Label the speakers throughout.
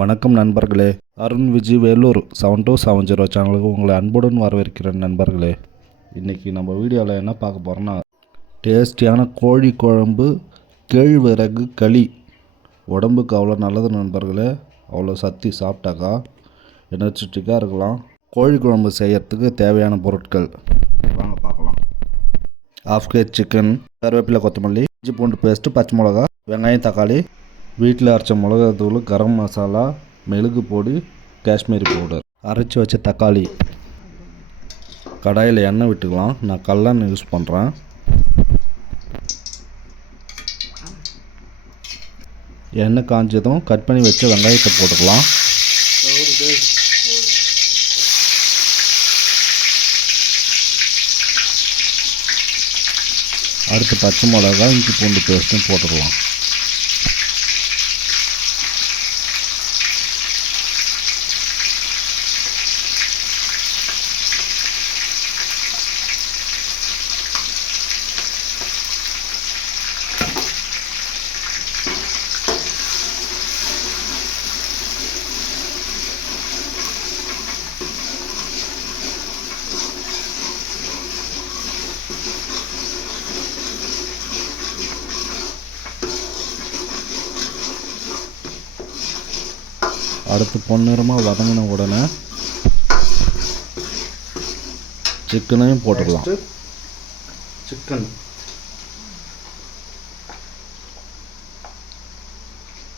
Speaker 1: வணக்கம் நண்பர்களே. Arun Vijay Vellore seven two seven zero சேனலுக்கு உங்களை அன்புடன் வரவேற்கிறேன் நண்பர்களே. இன்றைக்கி நம்ம வீடியோவில் என்ன பார்க்க போகிறோன்னா டேஸ்டியான கோழி குழம்பு கேழ்வரகு களி. உடம்புக்கு அவ்வளோ நல்லது நண்பர்களே. அவ்வளோ சக்தி சாப்பிட்டாக்கா எனர்ஜெட்டிக்காக இருக்கலாம். கோழி குழம்பு செய்யறதுக்கு தேவையான பொருட்கள். வாங்க பார்க்கலாம். ஹாஃப் கேஜ் சிக்கன் கருவேப்பிலை கொத்தமல்லி இஞ்சி பூண்டு பேஸ்ட்டு பச்சை மிளகா வெங்காயம் தக்காளி வீட்டில் அரைச்ச மிளகாத்தூள் கரம் மசாலா மெழுகு பொடி காஷ்மீரி பவுடர் அரைச்சி வச்ச தக்காளி. கடாயில் எண்ணெய் விட்டுக்கலாம். நான் கல்லெண்ணெய் யூஸ் பண்ணுறேன் எண்ணெய் காஞ்சதும் கட் பண்ணி வச்ச வெங்காயத்தை போட்டுக்கலாம். அடுத்து பச்சை மிளகா இஞ்சி பூண்டு பேஸ்ட்டும் போட்டுக்கலாம். அடுத்து பொன்னிறமாக வதங்கின உடனே சிக்கனையும் போட்டுக்கலாம். சிக்கன்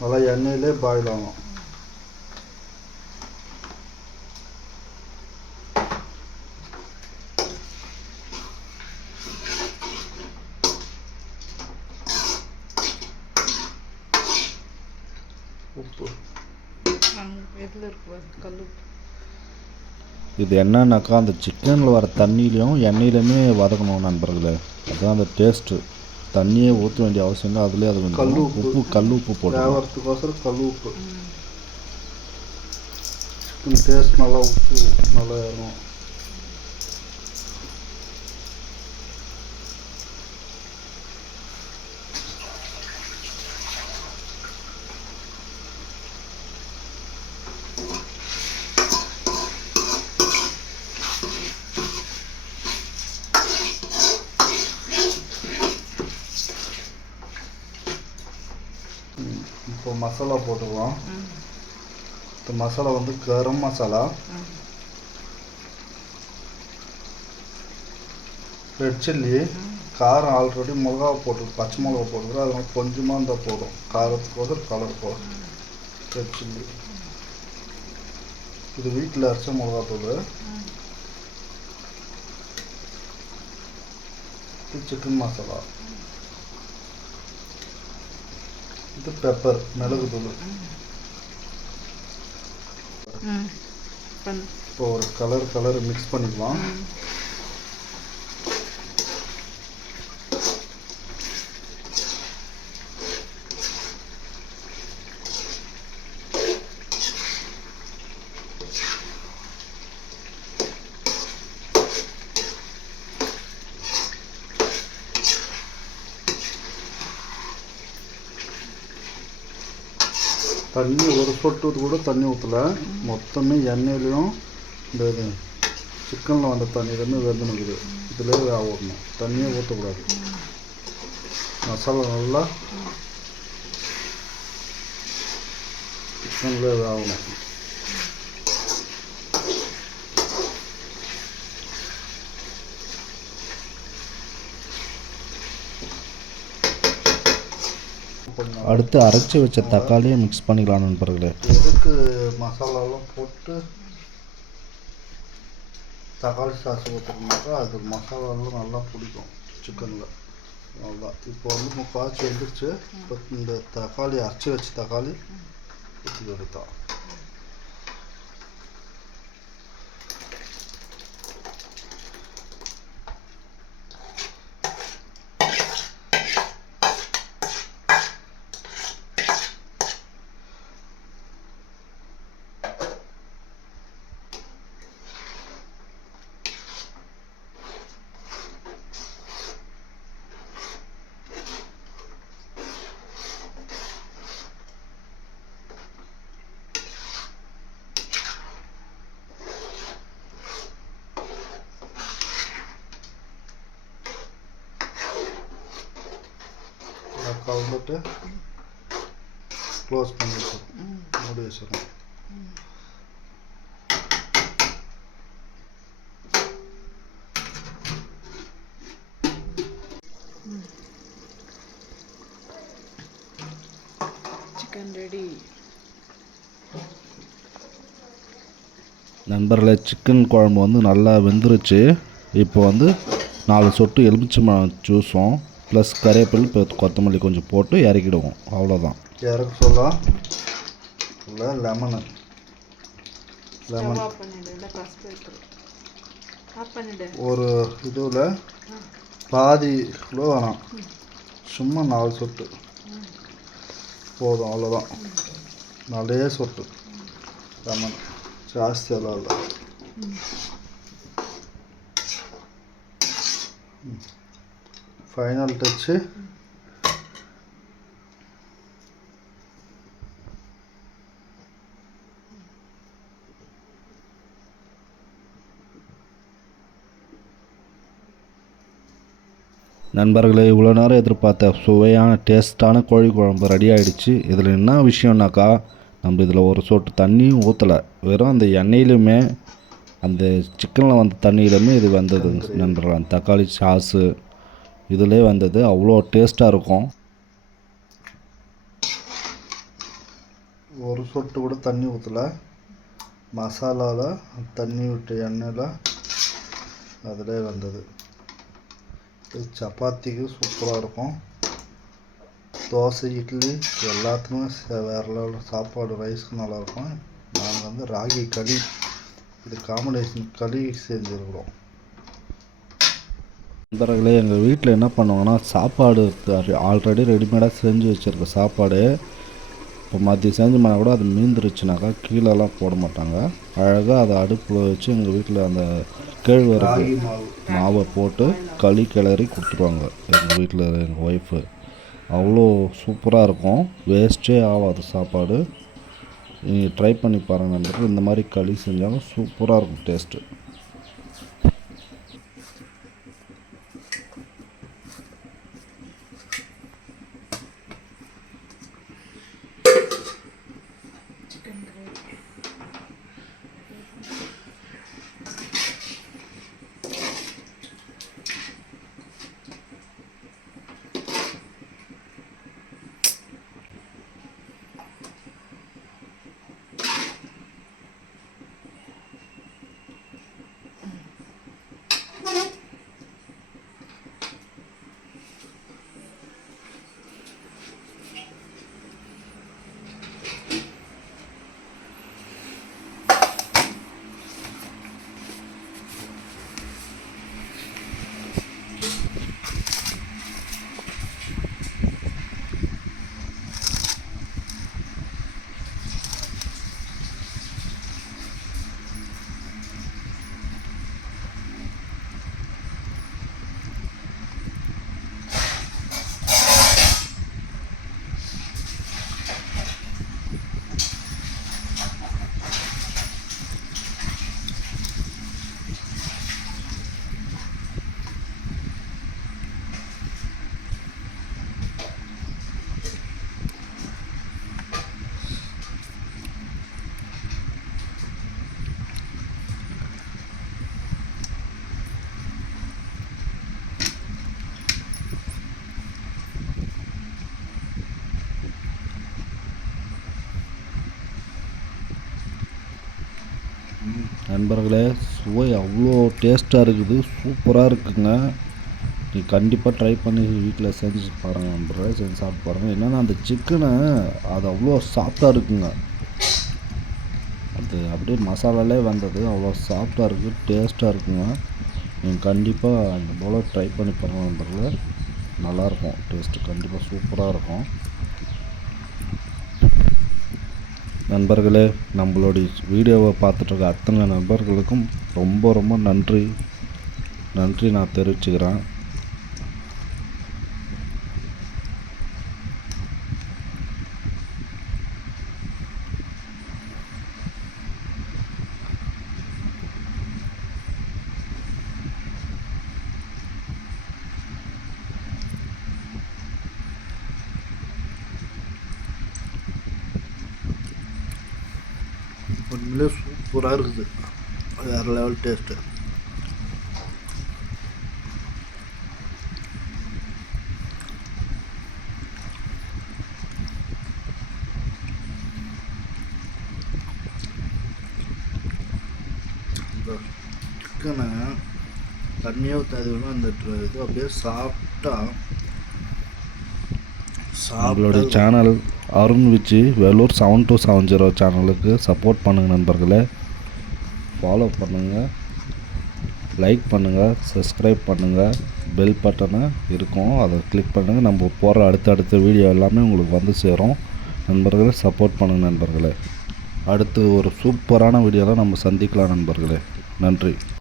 Speaker 1: நல்லா எண்ணெயிலே பாயில் ஆகும் உப்பு
Speaker 2: இதில் இருக்கு கல்
Speaker 1: இது என்னன்னாக்கா அந்த சிக்கனில் வர தண்ணியிலையும் எண்ணெயிலையுமே வதக்கணும் நண்பர்களே. அதுதான் அந்த டேஸ்ட்டு தண்ணியே ஊற்ற வேண்டிய அவசியம் இல்லை அதுலேயே அது
Speaker 3: கல் உப்பு.
Speaker 1: உப்பு கல் உப்பு போட்டுக்கலாம்
Speaker 3: வேகிறதுக்கோசரம் கல் உப்பு டேஸ்ட் நல்லா உப்பு நல்லா ஏறும் ம், இப்போ மசாலா போட்டுக்கலாம். இந்த மசாலா வந்து கரம் மசாலா. ரெட் சில்லி காரம் ஆல்ரெடி மிளகா போட்டு பச்சை மிளகா போட்டுக்கிறோம். அதனால கொஞ்சமாக இருந்தால் போதும். காரத்துக்கோசரம் கலர் போதும். ரெட் சில்லி இது வீட்டில் அரைச்ச மிளகாத்தூள். இது சிக்கன் மசாலா. இது பெப்பர் மிளகு தூள். இப்போ ஒரு கலர் கலர் மிக்ஸ் பண்ணிக்கலாம். தண்ணி ஒரு சொட்டு கூட தண்ணி ஊற்றல மொத்தமே எண்ணெயிலையும் இந்த இது சிக்கனில் வந்த தண்ணியிலேருந்து வெந்தணுக்குது இதிலே வேக விடணும் தண்ணியே ஊற்றக்கூடாது மசாலா நல்லா சிக்கனில் வேகணும் கொஞ்சம்
Speaker 1: அடுத்து அரைச்சி வச்ச தக்காளியை மிக்ஸ் பண்ணிக்கலாம் நண்பர்களே.
Speaker 3: எதுக்கு மசாலாலாம் போட்டு தக்காளி சாஸ் ஊற்றுறோம்னாக்கா அது மசாலாலாம் நல்லா பிடிக்கும் சிக்கனில் நல்லா இப்போ வந்து முக்காய்ச்சி வந்துருச்சு. இப்போ இந்த தக்காளி அரைச்சி வச்ச தக்காளி ஊற்றி எடுத்தான் வந்துட்டு க்ளோஸ் பண்ணி வச்சிடும் மூடி வச்சிடும்
Speaker 2: சிக்கன் ரெடி
Speaker 1: நண்பர்களே சிக்கன் குழம்பு வந்து நல்லா வெந்துருச்சு. இப்போ வந்து நாலு சொட்டு எலுமிச்சம்பழம் ஜூஸும் ப்ளஸ் கறிவேப்பிலை இப்போ கொத்தமல்லி கொஞ்சம் போட்டு இறக்கிடுவோம். அவ்வளோதான்.
Speaker 3: இறக்க சொல்லலாம் இல்லை லெமனு லெமன் ஒரு இதுவில் பாதி கிலோ வேணாம். சும்மா நாலு சொட்டு. போதும் அவ்வளோதான். நாலே சொட்டு. லெமன் ஜாஸ்தி எல்லாம் இல்லை. ஃபைனல் டச்சு
Speaker 1: நண்பர்களே இவ்வளோ நேரம் எதிர்பார்த்த சுவையான டேஸ்ட்டான கோழி குழம்பு ரெடி ஆயிடுச்சு. இதில் என்ன விஷயம்னாக்கா நம்ம இதில் ஒரு சொட்டு தண்ணியும் ஊற்றலை வெறும் அந்த எண்ணெயிலுமே அந்த சிக்கனில் வந்த தண்ணியிலுமே இது வந்தது நண்பர்களே. அந்த தக்காளி சாஸு இதிலே வந்தது. அவ்வளோ டேஸ்ட்டாக இருக்கும்.
Speaker 3: ஒரு சொட்டு கூட தண்ணி ஊற்றல மசாலாவில் தண்ணி விட்ட எண்ணெயில் அதிலே வந்தது. இது சப்பாத்திக்கு சூப்பராக இருக்கும். தோசை இட்லி எல்லாத்துக்குமே ச- வேற லெவலில் சாப்பாடு ரைஸ்க்கு நல்லாயிருக்கும் நாங்கள் வந்து ராகி களி இது காம்பினேஷன் களி செஞ்சுருக்குறோம்.
Speaker 1: நண்பர்களே எங்கள் வீட்டில் என்ன பண்ணுவாங்கன்னா சாப்பாடு ஆல்ரெடி ரெடிமேடாக செஞ்சு வச்சுருக்க சாப்பாடு. இப்போ மதியம் செஞ்சோம்னா கூட அது மீந்துருச்சுனாக்கா கீழெல்லாம் போட மாட்டாங்க. அழகாக அதை அடுப்பில் வச்சு எங்கள் வீட்டில் அந்த கேழ்வரகு
Speaker 3: ராகி மாவு.
Speaker 1: போட்டு களி கிளறி கொடுத்துருவாங்க. எங்கள் வீட்டில் எங்கள் ஒய்ஃபு அவ்வளோ சூப்பராக இருக்கும். வேஸ்ட்டே ஆகாது சாப்பாடு. நீங்கள் ட்ரை பண்ணி பாருங்கள் இந்த மாதிரி களி செஞ்சாலும் சூப்பராக இருக்கும் டேஸ்ட்டு நண்பர்களே சுவை அவ்வளோ டேஸ்ட்டாக இருக்குது. சூப்பராக இருக்குங்க. நீ கண்டிப்பாக ட்ரை பண்ணி வீட்டில் செஞ்சு பாருங்கள் நண்பர்களே செஞ்சு சாப்பிட்டு பாருங்கள் என்னென்னா அந்த சிக்கனை அது அவ்வளோ சாஃப்டாக இருக்குங்க. அது அப்படியே மசாலாலே வந்தது. அவ்வளோ சாஃப்டாக இருக்குது டேஸ்ட்டாக இருக்குங்க. நீங்கள் கண்டிப்பாக அந்த போல் ட்ரை பண்ணி பாருங்கள் நண்பர்களே. நல்லாயிருக்கும் டேஸ்ட்டு கண்டிப்பாக சூப்பராக இருக்கும். நண்பர்களே நம்மளுடைய வீடியோவை பார்த்துட்டு இருக்க அத்தனை நண்பர்களுக்கும் ரொம்ப ரொம்ப நன்றி. நன்றி நான் தெரிவிச்சுக்கிறேன்.
Speaker 3: சூப்பராக இருக்குது. வேறு லெவல் டேஸ்ட்டு சிக்கனை தண்ணியாக ஊற்றாதீங்கன்னா அந்த இது அப்படியே சாப்பிட்டா
Speaker 1: நம்மளுடைய channel Arun Vichu Vellore seven two seven zero சேனலுக்கு சப்போர்ட் பண்ணுங்கள் நண்பர்களே. ஃபாலோ பண்ணுங்கள் லைக் பண்ணுங்கள் சப்ஸ்கிரைப் பண்ணுங்கள் பெல் பட்டனை இருக்கும். அதை கிளிக் பண்ணுங்கள் நம்ம போகிற அடுத்தடுத்த வீடியோ எல்லாமே உங்களுக்கு வந்து சேரும். நண்பர்களே சப்போர்ட் பண்ணுங்கள் நண்பர்களே. அடுத்து ஒரு சூப்பரான வீடியோவில் நம்ம சந்திக்கலாம் நண்பர்களே. நன்றி.